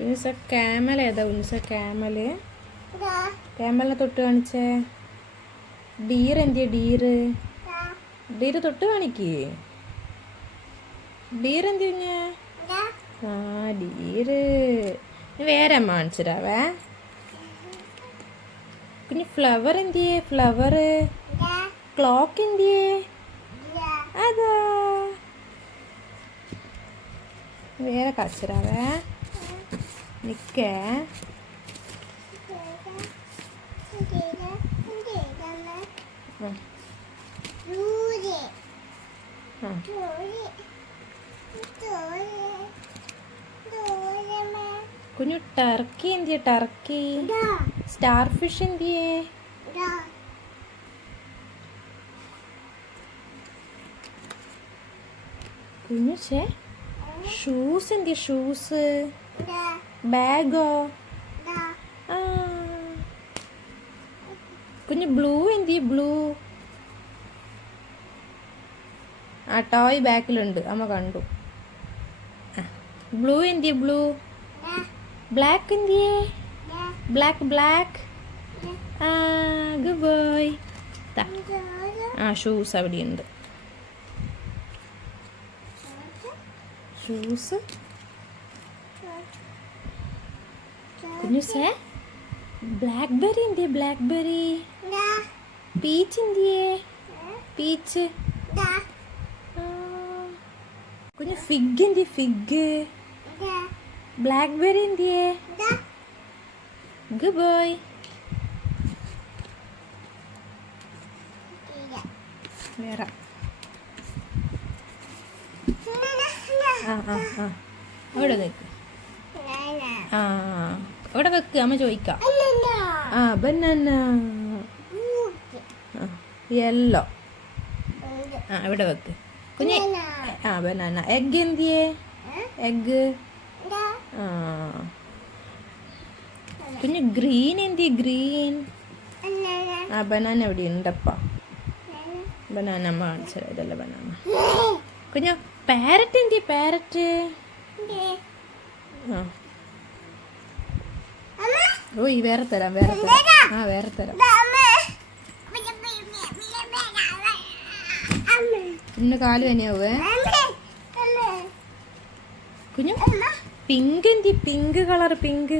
ഉൻസ camel ഏതാ ഉൻസ camel ക്യാമലിനെ തൊട്ട് കാണിച്ചേ. ഡീർ എന്തിയ ഡീർ? ഡീർ തൊട്ട് കാണിക്കേ. ഡീർ എന്തി കുഞ്ഞേ ആ ഡീർ. വേറെ അമ്മ പിന്നെ ഫ്ലവർ എന്തിയേ? ഫ്ലവർ ക്ലോക്ക് എന്തിയേ? അതാ. വേറെ കാണിച്ചിരാവേ ഉം. കുഞ്ഞു ടർക്കി എന്തിയെ ടർക്കി? സ്റ്റാർ ഫിഷ് എന്തിയേ? കുഞ്ഞു ഷൂസ് എന്തിയ ഷൂസ്? ബാഗോ? കുഞ്ഞു ബ്ലൂ എന്തി ബ്ലൂ? ആ ടോയ് ബാക്കിലുണ്ട്. അമ്മ കണ്ടു. ബ്ലൂ എന്തി ബ്ലൂ? ബ്ലാക്ക് എന്തിയേ? Black black. ആ ഗുഡ് ബോയ്. ആ ഷൂസ് അവിടെയുണ്ട്. ഷൂസ്? കുഞ്ഞുസേ ബ്ലാക്ക്ബെറി എന്തിയെ ബ്ലാക്ക്ബെറി പീച്ച് എന്തിയെ? പീച്ച് കുഞ്ഞു ഫിഗ് എന്തി ഫിഗ് ബ്ലാക്ക്ബെറി എന്തിയെ? ഗുഡ് ബോയ് വേറെ. ആ ആ ആ. അവിടെ നിൽക്കും. ആ. അവിടെ വെക്ക്? അമ്മ ചോദിക്കാം. ആ ബനാന. യെല്ലോ ആ ഇവിടെ വെക്ക്? കുഞ്ഞി ആ ബനാന. എഗ് എന്തിയേ? എഗ് ആ. കുഞ്ഞ് ഗ്രീൻ എന്തി ഗ്രീൻ ആ ബനാന എവിടെ ഉണ്ടപ്പ? ബനാന. അമ്മ കാണിച്ചത് ഇതല്ല ബനാന. കുഞ്ഞു പാരറ്റ് എന്തി പാരറ്റ്? ആ. ഓയ് വേറെ തരാം വേറെ തരാം. ആ വേറെ തരാം. ഇന്ന് കാൽ തന്നെയാവേ കുഞ്ഞു പിങ്ക് എന്തി പിങ്ക് കളർ പിങ്ക്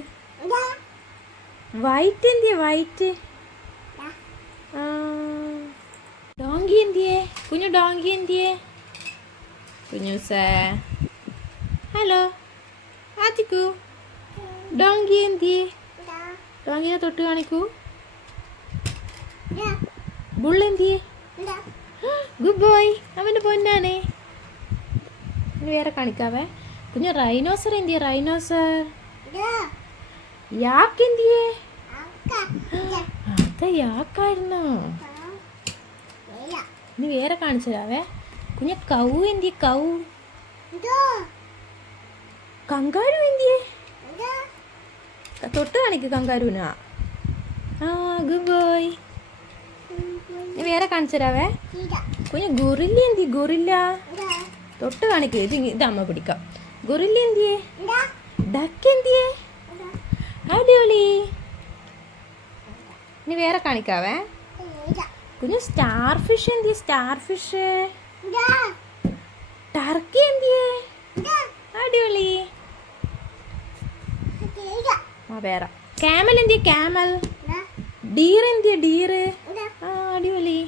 വൈറ്റ് എന്തിയെ? വൈറ്റ് ഡോങ്കി എന്തിയെ? കുഞ്ഞു ഡോങ്കി എന്തിയെ? കുഞ്ഞു സേ ഹലോ ആത്തിക്കു ഡോങ്കി എന്തിയെ? ഡോങ്കിനെ തൊട്ട് കാണിക്കൂ. ബുള്ള എന്തിയെ? ഗുഡ് ബോയ് അവന്റെ പൊന്നാണേ. ഇനി വേറെ കാണിക്കാവേ. കുഞ്ഞു റൈനോസർ എന്തിയെ റൈനോസർ? യാക്ക് എന്തിയെ? അത് യാക്കായിരുന്നു? ഇനി വേറെ കാണിച്ചതാവേ. കുഞ്ഞ കൗ എന്തിയെ കൗ? കങ്കാരു എന്തിയെ? തൊട്ട് കാണിക്ക് കങ്കാരുവിനാ. ആ. ഗുഡ് ബോയ് നീ വേറെ കാണിച്ചരാവേ കുഞ്ഞ ഗുറില്ല എന്തി ഗൊറില്ല. തൊട്ട് കാണിക്ക്. ഇത് ഇത് അമ്മ പിടിക്കാം. ഗുറില്ല എന്തിയേ? ഡക്ക് എന്തിയെ? അടിപൊളി. ഇനി വേറെ കാണിക്കാവേ. കുഞ്ഞു സ്റ്റാർ ഫിഷ് എന്തിയെ? Starfish. ടർക്കി എന്തിയേ? അടിപൊളി. വേറെ. ക്യാമൽ എന്തിയ? ക്യാമൽ. ഡീർ എന്തിയ? ഡീർ. അടിപൊളി.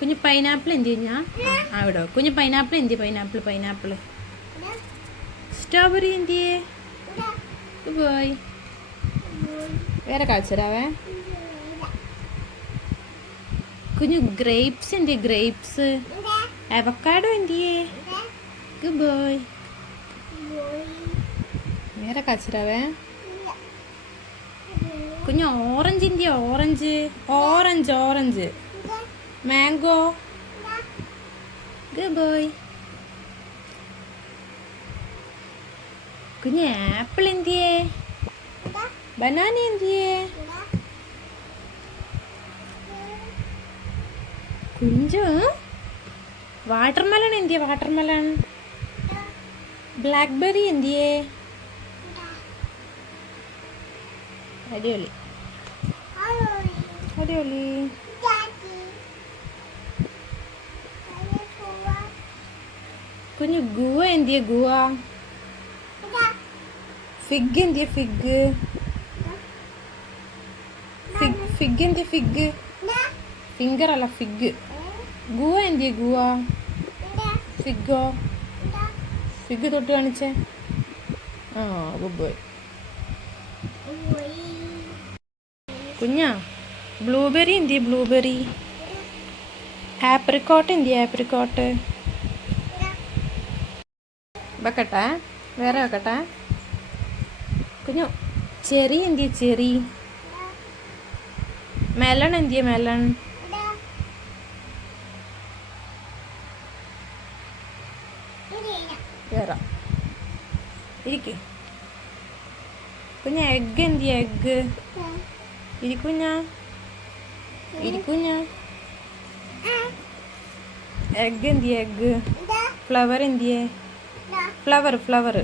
കുഞ്ഞു പൈനാപ്പിൾ എന്ത് കഴിഞ്ഞാ അവിടെ. കുഞ്ഞു പൈനാപ്പിൾ എന്ത് പൈനാപ്പിൾ പൈനാപ്പിൾ. സ്ട്രോബെറി എന്ത് പോയി. വേറെ കാഴ്ചരാവേ കുഞ്ഞു ഗ്രേപ്സ് എന്ത് ഗ്രേപ്സ്. അവക്കാഡോ എന്തിയേ ഗുഡ് ബോയ് വേറെ കാഴ്ചരാവേ കുഞ്ഞു orange India orange orange orange mango good boy കുഞ്ഞ് ആപ്പിൾ എന്തിയേ ബനാന എന്തിയേ കുഞ്ചു വാട്ടർമെലൺ എന്തിയെ? വാട്ടർമെലൺ. ബ്ലാക്ക്ബെറി എന്തിയെ? അടിപൊളി. അടിപൊളി. കുഞ്ഞു ഗുവ എന്തിയെ? ഗുവ. ഫിഗ് എന്തിയെ? ഫിഗ്. ഫിഗ് ഫിഗ് എന്തിയെ? ഫിഗ്. ഫിംഗർ അല്ല ഫിഗ്. ഗുവ എന്തിയെ ഗുവ? ഫിഗോ ഫിഗ് തൊട്ട് കാണിച്ചേ. ആ ഗുഡ് ബോയ് കുഞ്ഞാ ബ്ലൂബെറി എന്തിയെ ബ്ലൂബെറി? ആപ്രിക്കോട്ട് എന്തിയെ ആപ്രിക്കോട്ട്? വെക്കട്ടെ വേറെ വെക്കട്ടെ. കുഞ്ഞു ചെറി എന്തിയെ ചെറി? മെലൺ എന്തിയെ മെലൺ വേറെ ഇരിക്ക് കുഞ്ഞ എന്തിയെ എഗ് ഇരിക്കുഞ്ഞ? ഇരിക്കുഞ്ഞ? എഗ് എന്തിയെ എഗ് ഫ്ലവർ എന്തിയെ? ഫ്ലവർ ഫ്ലവർ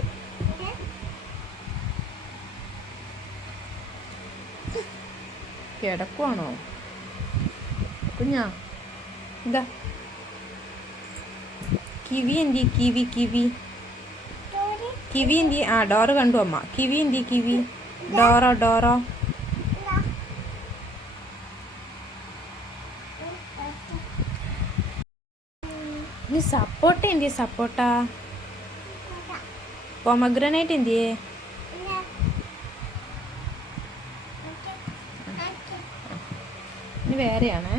കിടക്കുവാണോ? കുഞ്ഞാ ഇതാ. കിവി എന്തി കിവി കിവി. കിവി എന്തി ആ ഡോറ് കണ്ടു അമ്മ. കിവി എന്തി കിവി? ഡോറോ ഡോറോ. നീ സപ്പോർട്ട് എന്തിയെ സപ്പോട്ട പൊമഗ്രനൈറ്റ് എന്തിയെ? വേറെയാണ്.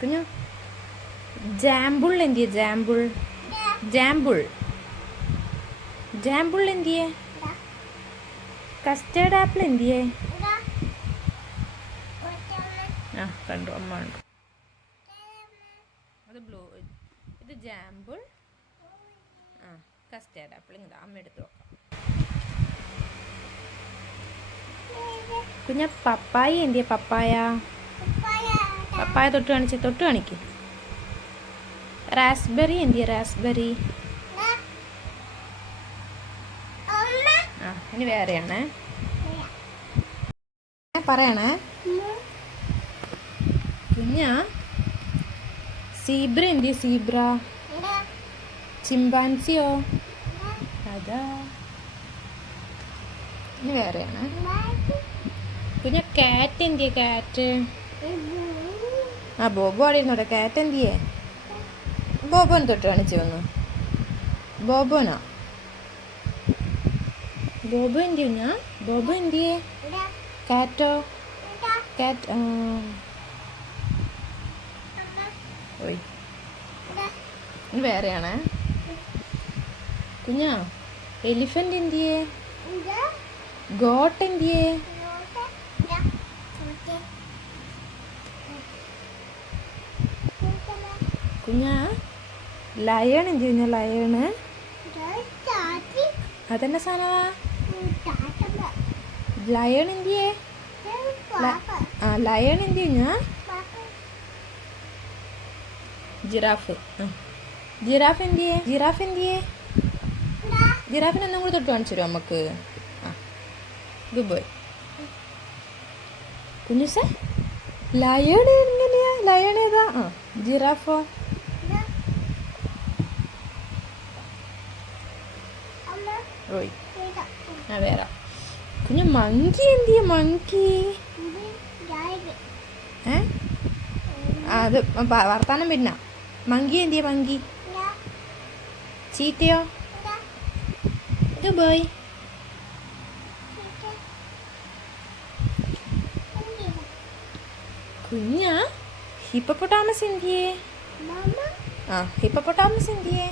കുഞ്ഞു ജാമ്പുൾ എന്തിയെ ജാമ്പുൾ ജാമ്പുൾ ജാമ്പുൾ എന്തിയെ? കസ്റ്റേർഡ് ആപ്പിൾ എന്തിയേ? ആ കണ്ടു. അമ്മ കണ്ടു. അത് ബ്ലൂ ഇത് ജാമ്പിൾ ആ കസ്റ്റേർഡ് ആപ്പിൾ. ഇങ്ങനെ അമ്മ എടുത്ത് നോക്കാം കുഞ്ഞ പപ്പായ എന്തിയ? പപ്പായ? പപ്പായ. തൊട്ട് കാണിച്ച് തൊട്ട് കാണിക്ക്. റാസ്ബെറി എന്തിയ? റാസ്ബെറി ആ ഇനി വേറെയാണ് പറയണേ. കുഞ്ഞ സീബ്ര എന്തി സീബ്ര? ചിമ്പാൻസിയോ? അതാ. ഇനി വേറെയാണ് കുഞ്ഞ കാറ്റ് എന്തിയെ കാറ്റ് ആ ബോബോ അവിടെ ഇരുന്നോട്ടെ കാറ്റ് എന്തിയേ? ബോബോൻ തൊട്ട് കാണിച്ചു വന്നു ബോബോനാ? ബോബു എന്തി ബോബു എന്തിയെ? കാറ്റോ? കാറ്റ് ഓയ്. വേറെയാണ്. കുഞ്ഞാ എലിഫന്റ് എന്തിയെ? ഗോട്ട് എന്തിയെ? കുഞ്ഞാ ലയൺ എന്തി കുഞ്ഞാ ലയണ് അതെന്നെ സാധനമാ ലയൺ എന്തിയെ ആ ലയൺ എന്തി കുഞ്ഞാ ജിറാഫ്. ജിറാഫ് എന്തിയെ ജിറാഫ് എന്തിയെ ജിറാഫിനെ ഒന്നും കൂടി തൊട്ട് കാണിച്ചു തരുമോ നമുക്ക്? ആ. ഗുഡ് ബോയ് കുഞ്ഞുസേ ലയൺ എങ്ങനെയാ? ലയൺ ഏതാ? ആ ജിറാഫോ റോയ് ആ വേറെ. കുഞ്ഞു മങ്കി എന്തിയ മങ്കി ഏ? അത് വർത്താനം പിന്നെ മങ്കി എന്തിയ മങ്കി ചീത്തയോ? ബോയ് കുഞ്ഞ ഹിപ്പപ്പൊട്ടാമസ് എന്തിയേ? ആ ഹിപ്പപ്പൊട്ടാമസ് എന്തിയേ?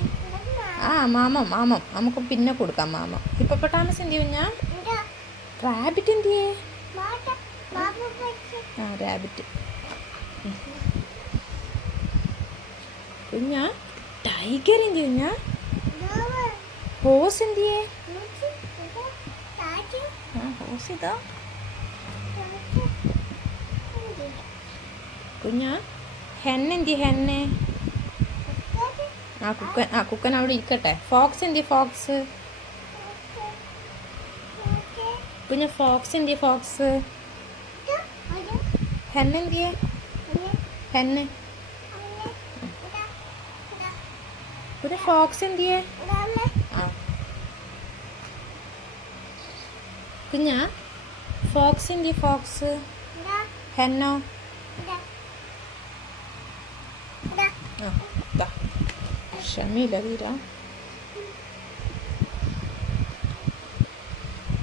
ആ മാമം മാമം. നമുക്ക് പിന്നെ കൊടുക്കാം മാമം. ഹിപ്പപ്പൊട്ടാമസ് എന്തിയ കുഞ്ഞ? റാബിറ്റ് എന്തിയെ? ആ റാബിറ്റ്. കുഞ്ഞ ടൈഗർ എന്തിയെ കുഞ്ഞ? ഹോസ് എന്തിയെ? ആ ഹോസ് ഇതാ. കുഞ്ഞ ഹെന്ന എന്തിയെ ഹെന്നെ? ആ കുക്കൻ ആ കുക്കൻ അവിടെ ഇരിക്കട്ടെ. ഫോക്സ് എന്തി ഫോക്സ്? കുഞ്ഞ് ഫോക്സ് എന്തി ഫോക്സ്. ഹെന്നെന്ത് എന്തിയെ? ഹെന്ന്. കുഞ്ഞ് ഫോക്സ് എന്ത് ആ. കുഞ്ഞാ ഫോക്സ് എന്തി ഫോക്സ്. ഹെന്നോ? ക്ഷമയില്ല തീര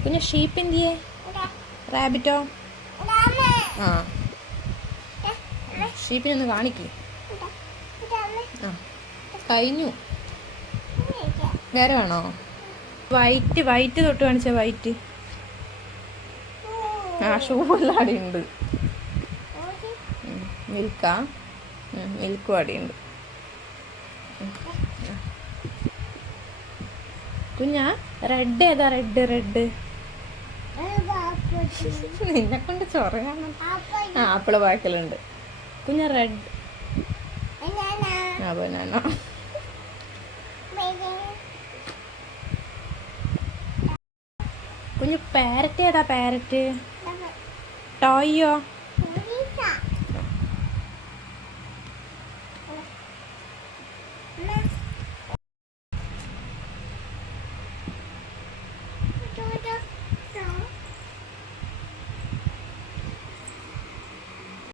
കുഞ്ഞ് ഷീപ്പ് എന്തിയെ? റാബിറ്റോ ആ. ഷീപ്പിനൊന്ന് കാണിക്കേ. ആ. കഴിഞ്ഞു. വേറെ വേണോ? വൈറ്റ് വൈറ്റ് തൊട്ട് കാണിച്ച വൈറ്റ് ആ ഷൂ എല്ലാം ഉണ്ട്. മിൽക്കാ മിൽക്കും ഉണ്ട്. കുഞ്ഞാ റെഡ് ഏതാ റെഡ് റെഡ് നിന്നെ കൊണ്ട് ചൊറയാണ് ആ ആപ്പിൾ പാക്കലുണ്ട് കുഞ്ഞ റെഡ് ആ ബനാന കുഞ്ഞു പാരറ്റ് ഏതാ പാരറ്റ് ടോയോ